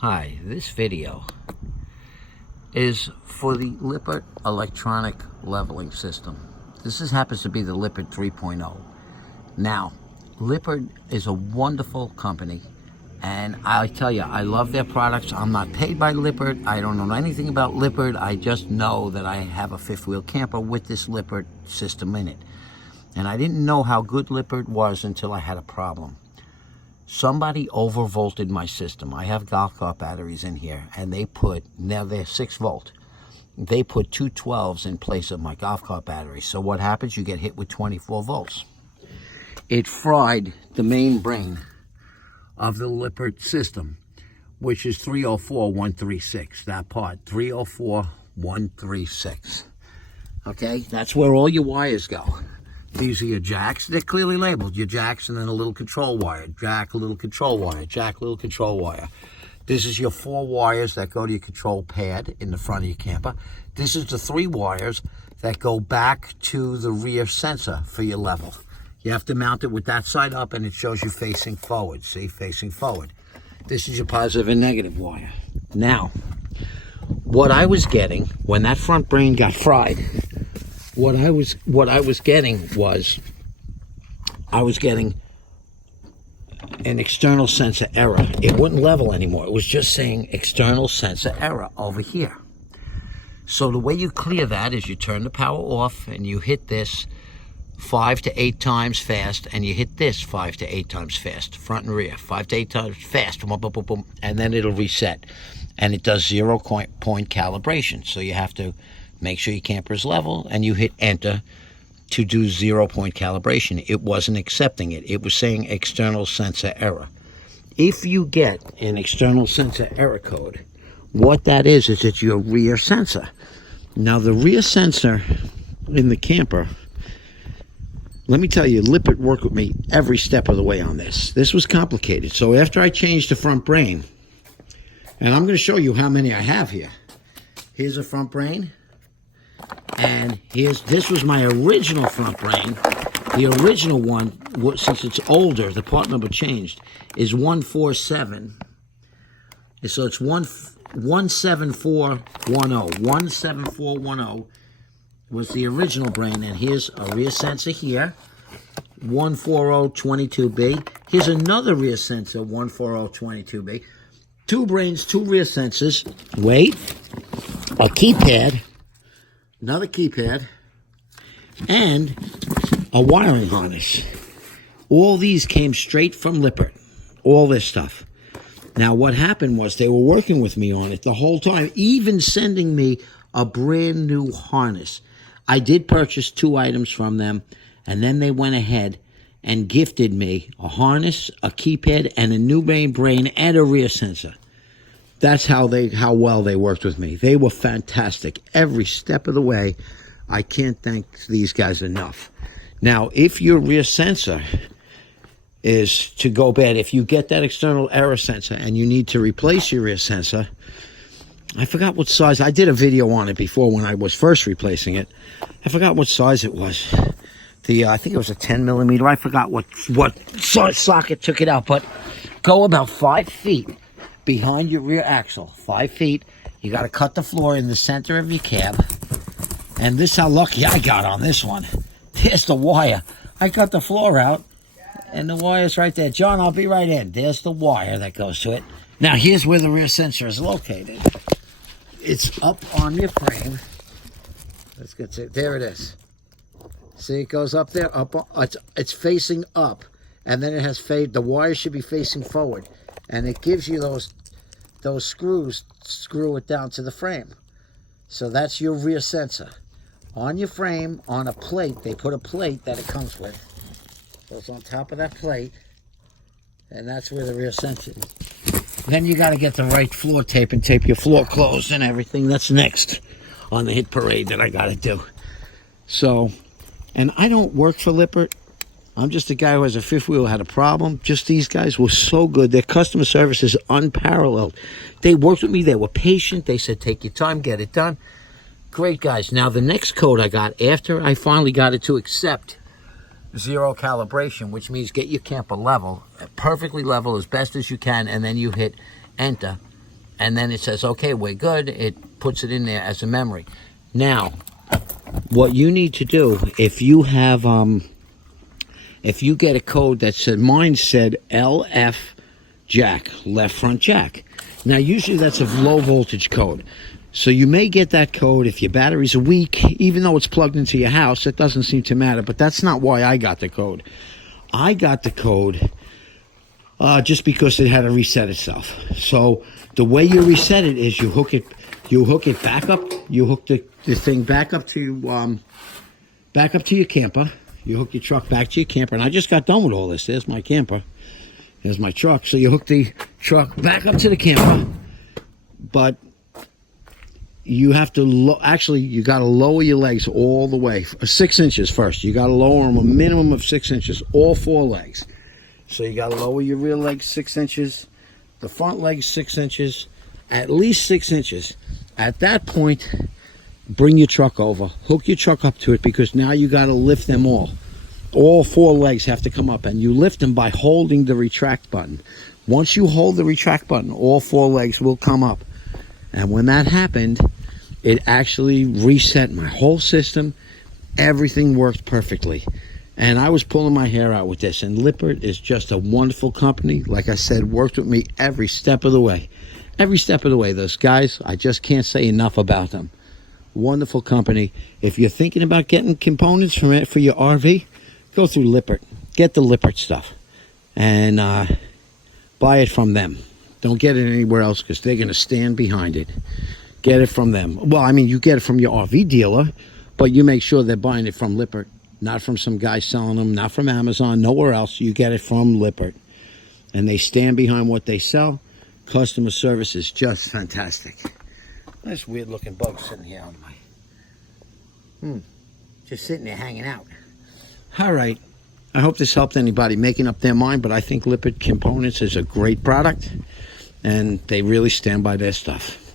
Hi, this video is for the Lippert electronic leveling system. Happens to be the Lippert 3.0. Now, Lippert is a wonderful company, and I tell you, I love their products. I'm not paid by Lippert. I don't know anything about Lippert. I just know that I have a fifth wheel camper with this Lippert system in it. And I didn't know how good Lippert was until I had a problem. Somebody overvolted my system. I have golf cart batteries in here, and now they're 6 volt. They put two 12s in place of my golf cart battery. So what happens? You get hit with 24 volts. It fried the main brain of the Lippert system, which is 304.136. That part, 304.136. Okay, that's where all your wires go. These are your jacks. They're clearly labeled. Your jacks and then a little control wire. Jack, a little control wire. Jack, little control wire. This is your 4 wires that go to your control pad in the front of your camper. This is the 3 wires that go back to the rear sensor for your level. You have to mount it with that side up, and it shows you facing forward. See, facing forward. This is your positive and negative wire. Now, what I was getting when that front brain got fried, what I was getting was, I was getting an external sensor error. It wouldn't level anymore. It was just saying external sensor error over here. So the way you clear that is you turn the power off and you hit this 5 to 8 times fast, and you hit this 5 to 8 times fast, front and rear, 5 to 8 times fast, boom, boom, boom, boom, and then it'll reset. And it does 0 point calibration. So you have to make sure your camper is level, and you hit enter to do 0 point calibration. It wasn't accepting it. It was saying external sensor error. If you get an external sensor error code, what that is it's your rear sensor. Now the rear sensor in the camper, let me tell you, Lippert worked with me every step of the way on this. This was complicated. So after I changed the front brain, and I'm going to show you how many I have here. Here's a front brain. And this was my original front brain. The original one, since it's older, the part number changed, is 147. So it's 17410. 17410 was the original brain. And here's a rear sensor here, 14022B. Here's another rear sensor, 14022B. 2 brains, 2 rear sensors. Wait, a keypad. Another keypad, and a wiring harness. All these came straight from Lippert, all this stuff. Now what happened was they were working with me on it the whole time, even sending me a brand new harness. I did purchase 2 items from them, and then they went ahead and gifted me a harness, a keypad, and a new main brain, and a rear sensor. That's how well they worked with me. They were fantastic every step of the way. I can't thank these guys enough. Now, if your rear sensor is to go bad, if you get that external error sensor and you need to replace your rear sensor, I forgot what size. I did a video on it before when I was first replacing it. I forgot what size it was. I think it was a 10 millimeter. I forgot what socket took it out, but go about 5 feet behind your rear axle, 5 feet. You got to cut the floor in the center of your cab. And this is how lucky I got on this one. There's the wire. I cut the floor out, and the wire's right there. John, I'll be right in. There's the wire that goes to it. Now, here's where the rear sensor is located. It's up on your frame. Let's get to it. There it is. See, it goes up there. It's facing up, and then it has the wire should be facing forward. And it gives you those screws, screw it down to the frame. So that's your rear sensor. On your frame, on a plate, they put a plate that it comes with. Goes on top of that plate, and that's where the rear sensor is. Then you got to get the right floor tape and tape your floor closed and everything. That's next on the hit parade that I got to do. So, and I don't work for Lippert. I'm just a guy who has a fifth wheel, had a problem. Just these guys were so good. Their customer service is unparalleled. They worked with me. They were patient. They said, take your time, get it done. Great guys. Now, the next code I got after I finally got it to accept 0 calibration, which means get your camper level, perfectly level as best as you can, and then you hit enter and then it says, okay, we're good. It puts it in there as a memory. Now, what you need to do, if you have, if you get a code that said, mine said LF jack, left front jack. Now, usually that's a low voltage code. So you may get that code if your batteries are weak, even though it's plugged into your house. It doesn't seem to matter, but that's not why I got the code. I got the code just because it had to reset itself. So the way you reset it is you hook it back up. You hook the thing back up to your camper. You hook your truck back to your camper. And I just got done with all this. There's my camper. There's my truck. So you hook the truck back up to the camper, but you have to actually you got to lower your legs all the way 6 inches first. You got to lower them a minimum of 6 inches, all 4 legs. So you got to lower your rear legs 6 inches, the front legs 6 inches, at least 6 inches. At that point, bring your truck over, hook your truck up to it, because now you got to lift them all. All 4 legs have to come up, and you lift them by holding the retract button. Once you hold the retract button, all 4 legs will come up. And when that happened, it actually reset my whole system. Everything worked perfectly. And I was pulling my hair out with this. And Lippert is just a wonderful company. Like I said, worked with me every step of the way. Every step of the way. Those guys, I just can't say enough about them. Wonderful company. If you're thinking about getting components for your RV, go through Lippert. Get the Lippert stuff. And buy it from them. Don't get it anywhere else, because they're going to stand behind it. Get it from them. Well, I mean, you get it from your RV dealer, but you make sure they're buying it from Lippert, not from some guy selling them, not from Amazon, nowhere else. You get it from Lippert. And they stand behind what they sell. Customer service is just fantastic. This weird looking bug sitting here on my... Just sitting there hanging out. All right. I hope this helped anybody making up their mind, but I think Lippert Components is a great product, and they really stand by their stuff.